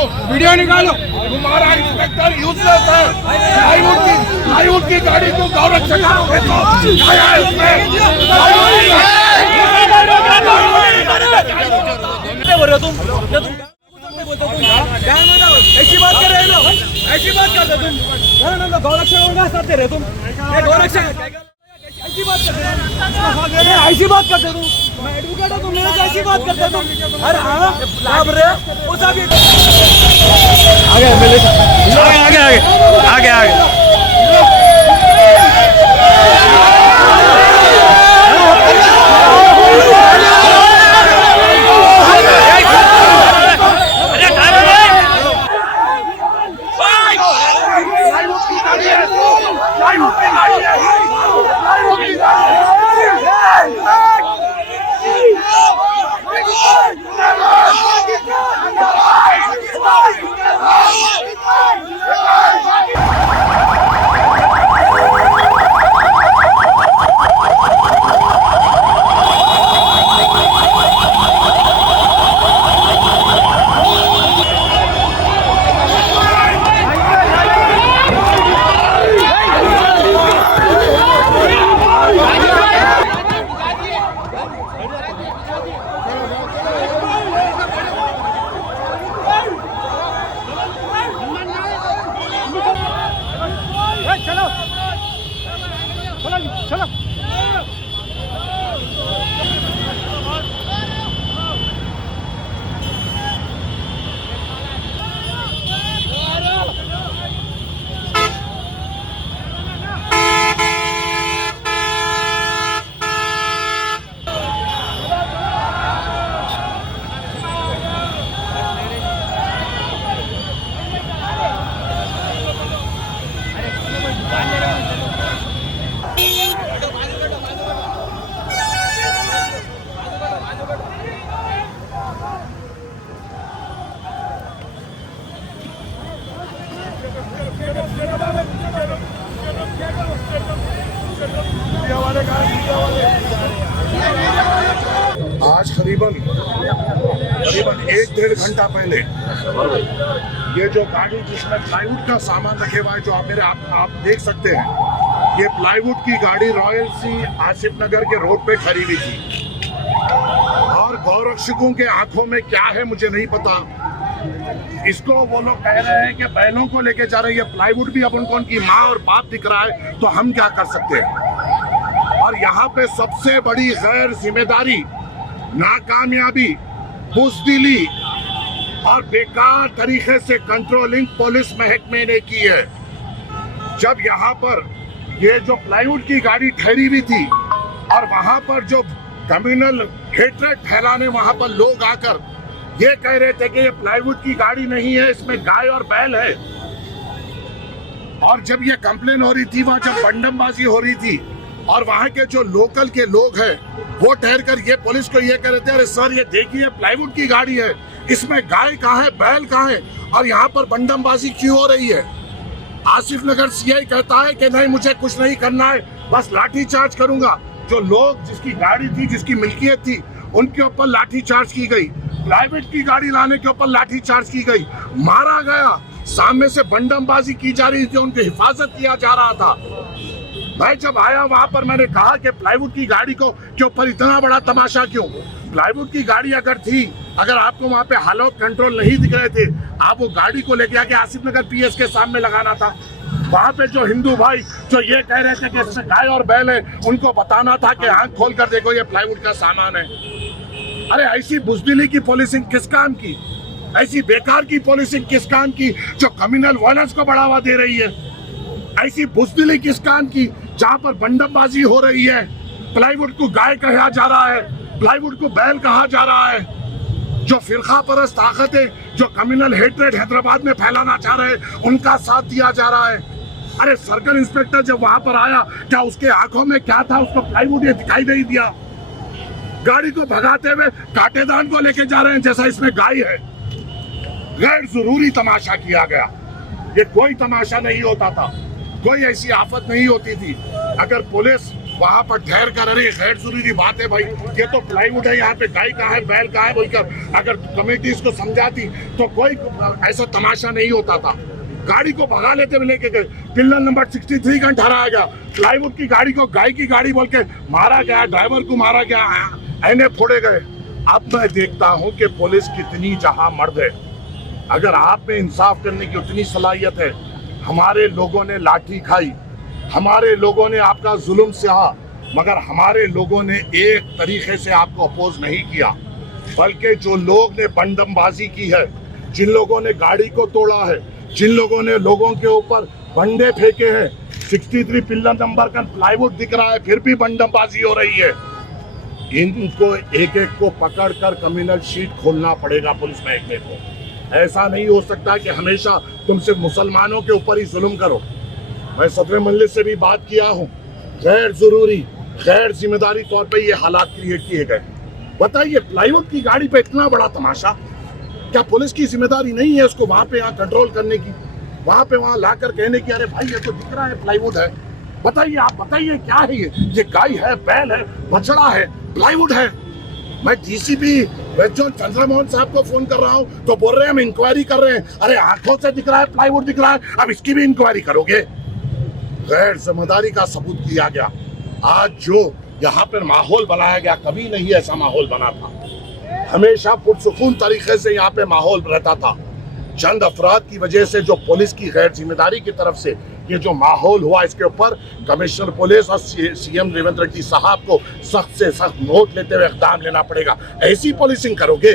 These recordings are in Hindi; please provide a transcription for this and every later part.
वीडियो निकालो। तुम्हारा इंस्पेक्टर यूजलेस है। प्लाईवुड की गाड़ी को गौरक्षक करोगे तो आया है उसमें। तुम ऐसी बात कर रहे हो, ऐसी बात करते तुम। गौरक्षक होगा साथ दे रहे तुम। गौरक्षक ऐसी बात करते, ऐसी बात करते तुम। मैं एडवोकेट हूँ, तुम मेरे से ऐसी बात करते तुम। अरे हाँ आप रहे वो सब आगे आगे आगे आगे आगे आज करीबन 1-1.5 घंटा पहले ये जो गाड़ी जिसमें प्लाईवुड का सामान रखे हुआ है, जो आप देख सकते हैं, ये प्लाईवुड की गाड़ी रॉयल सी आसिफ नगर के रोड पे खड़ी हुई थी। और गौरक्षकों के आंखों में क्या है मुझे नहीं पता। इसको वो लोग कह रहे हैं कि बैलों को लेके जा रही है। प्लाईवुड भी अब उनकी माँ और बाप दिख रहा है, तो हम क्या कर सकते हैं। और यहाँ पे सबसे बड़ी गैर जिम्मेदारी, नाकामयाबी, बुज़दिली और बेकार तरीके से कंट्रोलिंग पुलिस महकमे ने की है। जब यहाँ पर ये जो प्लाईवुड की गाड़ी ठहरी हुई थी और वहाँ पर जो कम्युनल हेट्रेड फैलाने वहाँ पर लोग आकर ये कह रहे थे कि ये प्लाईवुड की गाड़ी नहीं है, इसमें गाय और बैल है। और जब ये कंप्लेन हो रही थी, वहाँ जब बंडमबाजी हो रही थी और वहाँ के जो लोकल के लोग हैं वो ठहर कर ये पुलिस को ये कह रहे थे, अरे सर ये देखिए प्लाईवुड की गाड़ी है, इसमें गाय कहाँ है, बैल कहाँ है, और यहाँ पर बंडमबाजी क्यों हो रही है। आसिफ नगर सीआई कहता है कि नहीं मुझे कुछ नहीं करना है, बस लाठी चार्ज करूंगा। जो लोग जिसकी गाड़ी थी, जिसकी मिल्कियत थी, उनके ऊपर लाठी चार्ज की गई। प्राइवेट की गाड़ी लाने के ऊपर लाठी चार्ज की गई, मारा गया। सामने से बंडमबाजी की जा रही थी, उनकी हिफाजत किया जा रहा था। मैं जब आया वहां पर मैंने कहा कि प्लाईवुड की गाड़ी को के ऊपर इतना बड़ा तमाशा क्यों। प्लाईवुड की गाड़ी अगर थी, अगर आपको वहां पे हालात कंट्रोल नहीं दिख रहे थे, आप वो गाड़ी को लेके आके आसिफ नगर पीएस के सामने लगाना था। वहां पे जो हिंदू भाई जो ये कह रहे थे कि इसमें गाय और बैल है, उनको बताना था कि आंख खोल कर देखो ये प्लाईवुड का सामान है। अरे ऐसी बुज़दिली की पुलिसिंग किस काम की, ऐसी बेकार की पुलिसिंग किस काम की जो कम्युनल वायलेंस को बढ़ावा दे रही है। ऐसी बुज़दिली किस काम की जहां पर बंडमबाजी हो रही है, प्लाईवुड को गाय कहा जा रहा है, प्लाईवुड को बैल कहा जा रहा है। जो फिरका परस्त ताकतें जो कम्युनल हेट्रेड हैदराबाद में फैलाना चाह रहे हैं, उनका साथ दिया जा रहा है। अरे सर्कल इंस्पेक्टर जब वहां पर आया, क्या उसके आंखों में क्या था, उसको प्लाईवुड ये दिखाई नहीं दिया। गाड़ी को भगाते हुए कांटेदान को लेके जा रहे हैं जैसा इसमें गाय है। गैर जरूरी तमाशा किया गया। ये कोई तमाशा नहीं होता था, कोई ऐसी आफत नहीं होती थी अगर पुलिस वहां पर ठहर कर, अरे गैर जरूरी बात है भाई, ये तो प्लाईवुड है, यहाँ पे गाय का है बैल का है बोलकर अगर कमेटी इसको समझाती तो कोई ऐसा तमाशा नहीं होता था। गाड़ी को भगा लेते हुए लेके गए, पिल्लर नंबर 63 का ठहराया गया, प्लाईवुड की गाड़ी को गाय की गाड़ी बोल के मारा गया, ड्राइवर को मारा गया, ऐने फोड़े गए। अब मैं देखता हूं कि पुलिस कितनी जहां मर्द है। अगर आप में इंसाफ करने की उतनी सलाहियत है, हमारे लोगों ने लाठी खाई, हमारे लोगों ने आपका जुल्म सहा, मगर हमारे लोगों ने एक तरीके से आपको अपोज नहीं किया, बल्कि जो लोग ने बंडमबाजी की है, जिन लोगों ने गाड़ी को तोड़ा है, जिन लोगों ने लोगों के ऊपर बंडे फेंके हैं, 63 पिल्लर नंबर का प्लाईवुड दिख रहा है फिर भी बंडमबाजी हो रही है, इनको एक एक को पकड़ कर कम्युनल शीट खोलना पड़ेगा पुलिस महकमे को। ऐसा नहीं हो सकता कि हमेशा तुम सिर्फ मुसलमानों के ऊपर ही जुल्म करो। मैं सदर मजलिस से भी बात किया हूँ, गैर जरूरी गैर जिम्मेदारी तौर पे ये हालात क्रिएट किए गए। बताइए, प्लाईवुड की गाड़ी पे इतना बड़ा तमाशा, क्या पुलिस की जिम्मेदारी नहीं है उसको वहां पे यहाँ कंट्रोल करने की, वहां पे वहां लाकर कहने की अरे भाई ये तो दिख रहा है प्लाईवुड है। बताइए, आप बताइए क्या है ये गाय है, बैल है, बछड़ा है, प्लाईवुड है। मैं डीसीपी वेजोन चंद्रमोहन साहब को फोन कर रहा हूँ तो बोल रहे हैं हम इंक्वायरी कर रहे हैं। अरे आंखों से दिख रहा है प्लाईवुड दिख रहा है, अब इसकी भी इंक्वायरी करोगे? गैर जिम्मेदारी का सबूत किया गया। आज जो यहाँ पर माहौल बनाया गया, कभी नहीं ऐसा माहौल बना था, हमेशा पुरसुकून तरीके से यहाँ पे माहौल रहता था। चंद अफराद की वजह से जो पुलिस की गैर जिम्मेदारी की तरफ से ये जो माहौल हुआ, इसके ऊपर कमिश्नर पुलिस और सीएम रेवंत रेड्डी साहब को सख्त से सख्त नोट लेते हुए इक़दाम लेना पड़ेगा। ऐसी पुलिसिंग करोगे,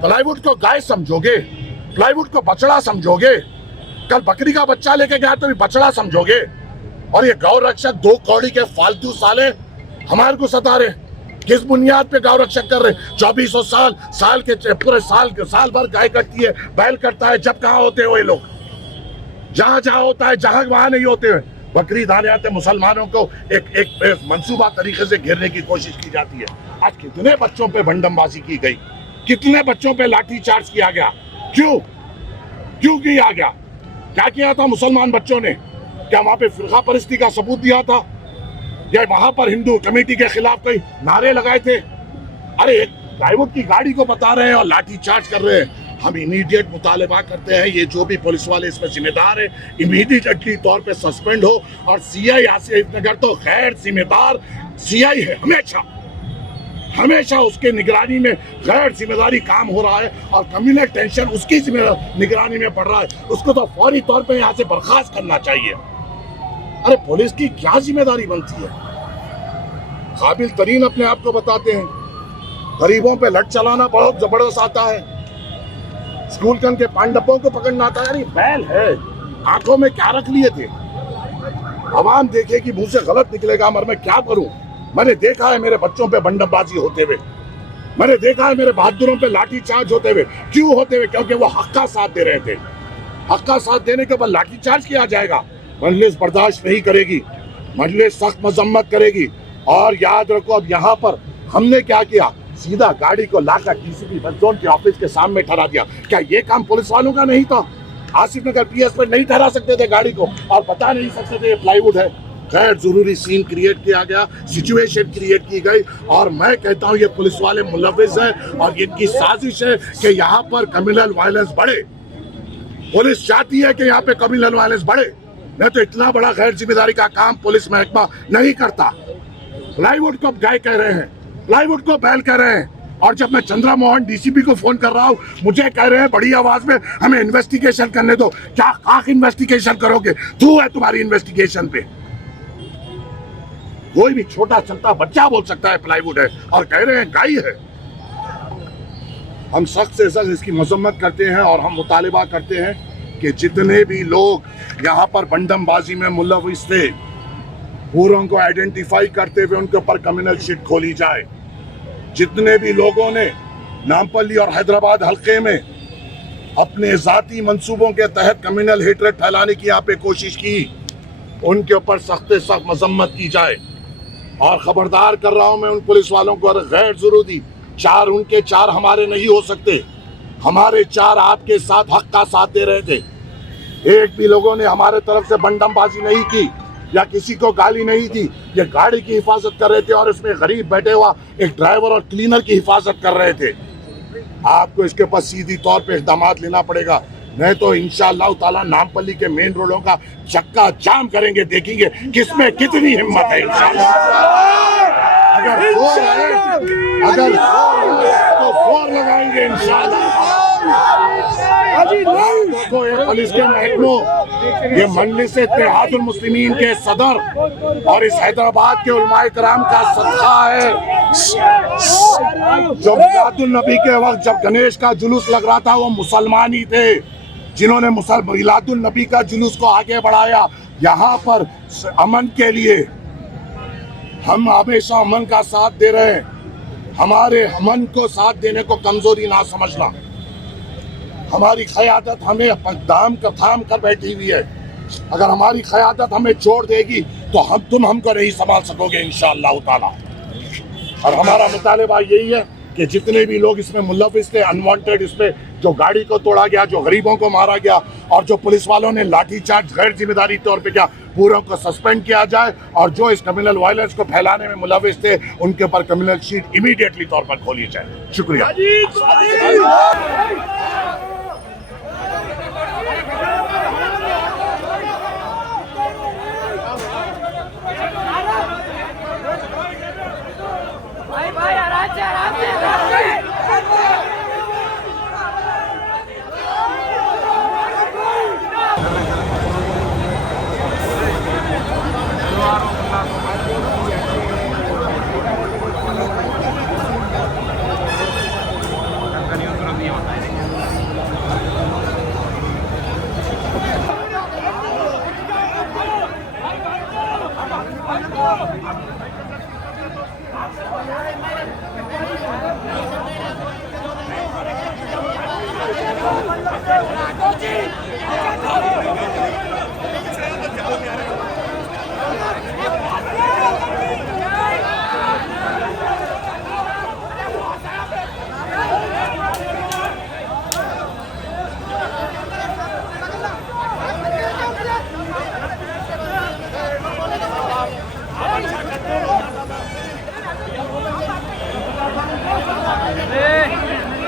प्लाईवुड को गाय समझोगे, प्लाईवुड को बछड़ा समझोगे, कल बकरी का बच्चा लेके गया तो भी बछड़ा समझोगे, और ये गौ रक्षक 2 कौड़ी के फालतू साले हमारे को सता रहे। किस बुनियाद पे गौ रक्षक कर रहे? 2400 साल के पूरे साल भर गाय कटती है, बैल कटता है, जब कहाँ होते हैं वो लोग? जहां जहां होता है, जहां वहां नहीं होते हैं। बकरी दाने आते, मुसलमानों को एक मंसूबा तरीके से घेरने की कोशिश की जाती है। आज कितने बच्चों पे बंडमबाजी की गई, कितने बच्चों पे लाठीचार्ज किया गया, क्यों किया गया? क्या किया था मुसलमान बच्चों ने? क्या वहां पे फिरका परस्ती का सबूत दिया था, या वहां पर हिंदू कमेटी के खिलाफ कोई नारे लगाए थे? अरे एक प्लाईवुड की गाड़ी को बता रहे हैं और लाठीचार्ज कर रहे हैं। हम इमीडिएट मुतालबा करते हैं, ये जो भी पुलिस वाले इसमें जिम्मेदार है इमीडिएटली तौर पे सस्पेंड हो, और सीआई आसिफ नगर तो गैर जिम्मेदार सीआई है, हमेशा उसके निगरानी में गैर जिम्मेदारी काम हो रहा है और कम्युनल टेंशन उसकी निगरानी में पड़ रहा है, उसको तो फौरी तौर पे यहाँ से बर्खास्त करना चाहिए। अरे पुलिस की क्या जिम्मेदारी बनती है? काबिल तरीन अपने आप को बताते हैं, गरीबों पे लट चलाना बहुत जबरदस्त आता है, स्कूल के पांडपों को पकड़ना आता है। अरे बैल है, आंखों में क्या रख लिए थे? आवाम देखेगी, मुंह से गलत निकलेगा, मगर मैं क्या करूं? मैंने देखा है मेरे बच्चों पे बंडमबाजी होते हुए, मैंने देखा है मेरे बहादुरों पे लाठीचार्ज होते हुए। क्यों होते हुए? क्योंकि वो हक का साथ दे रहे थे। हक का साथ देने के बाद लाठीचार्ज किया जाएगा। मजलिस बर्दाश्त नहीं करेगी, मजलिस सख्त मजम्मत करेगी। और याद रखो, अब यहाँ पर हमने क्या किया, सीधा गाड़ी को लाकर डीसीपी जोन के ऑफिस के सामने ठहरा दिया। क्या ये काम पुलिस वालों का नहीं था? आसिफ नगर पीएस पर नहीं ठहरा सकते थे गाड़ी को और बता नहीं सकते थे ये प्लाईवुड है? गैर जरूरी सीन क्रिएट किया गया, सिचुएशन क्रिएट की गई, और मैं कहता हूँ ये पुलिस वाले मुलविस हैं और इनकी साजिश है कि यहाँ पर कम्युनल वायलेंस बढ़े। पुलिस चाहती है कि यहाँ पे कम्युनल वायलेंस बढ़े, नहीं तो इतना बड़ा गैर जिम्मेदारी का काम पुलिस महकमा नहीं करता। प्लाईवुड को गाय कह रहे हैं, प्लाईवुड को बैल कह रहे हैं, और जब मैं चंद्रमोहन डीसीपी को फोन कर रहा हूं, मुझे कह रहे हैं बड़ी आवाज में हमें इन्वेस्टिगेशन करने दो। क्या खाक इन्वेस्टिगेशन करोगे? तू है तुम्हारी इन्वेस्टिगेशन पे? कोई भी छोटा चलता बच्चा बोल सकता है प्लाईवुड है, और कह रहे हैं गाय है। हम सख्त से सख्त इसकी मजम्मत करते हैं और हम मुतालिबा करते हैं कि जितने भी लोग यहाँ पर बंडमबाजी में मुलविस थे, पूरों को आइडेंटिफाई करते हुए उनके ऊपर कम्युनल शीट खोली जाए। जितने भी लोगों ने नामपल्ली और हैदराबाद हल्के में अपने जाती मंसूबों के तहत कम्युनल हेट्रेड फैलाने की यहाँ पे कोशिश की, उनके ऊपर सख्त से सख्त मजम्मत की जाए। और खबरदार कर रहा हूं मैं उन पुलिस वालों को, अगर गैर जरूरी 4 उनके 4 हमारे नहीं हो सकते। हमारे 4 आपके साथ हक का साथ दे रहे थे। एक भी लोगों ने हमारे तरफ से बंडमबाजी नहीं की, या किसी को गाली नहीं दी, ये गाड़ी की हिफाजत कर रहे थे और इसमें गरीब बैठे हुआ एक ड्राइवर और क्लीनर की हिफाजत कर रहे थे। आपको इसके ऊपर सीधी तौर पे इक़दाम लेना पड़ेगा, नहीं तो इंशाअल्लाह ताला नामपल्ली के मेन रोडों का चक्का जाम करेंगे, देखेंगे किसमें कितनी हिम्मत है। इंशाअल्लाह अगर जोर है तो जोर लगाएंगे इंशाअल्लाह। तो ये पुलिस के महकमों, ये मजलिस इत्तेहादुल मुस्लिमीन के सदर और इस हैदराबाद के उलमाए कराम का सदका है। जब मिलादुल नबी के वक्त जब गणेश का जुलूस लग रहा था, वो मुसलमान ही थे जिन्होंने मिलादुल नबी का जुलूस को आगे बढ़ाया। यहाँ पर अमन के लिए हम हमेशा अमन का साथ दे रहे हैं। हमारे अमन को साथ देने को कमजोरी ना समझना। हमारी क़यादत हमें थाम कर बैठी हुई है। अगर हमारी क़यादत हमें छोड़ देगी तो तुम हमको नहीं संभाल सकोगे इंशाअल्लाह ताला। और हमारा मुतालिबा यही है कि जितने भी लोग इसमें मुलविस थे, अनवांटेड, इसमें जो गाड़ी को तोड़ा गया, जो गरीबों को मारा गया और जो पुलिस वालों ने लाठीचार्ज गैर जिम्मेदारी तौर पे किया, पूरों को सस्पेंड किया जाए और जो इस कम्युनल वायलेंस को फैलाने में मुलविस थे उनके ऊपर क्रिमिनल शीट इमीडिएटली तौर पर खोली जाए। शुक्रिया। Radoji!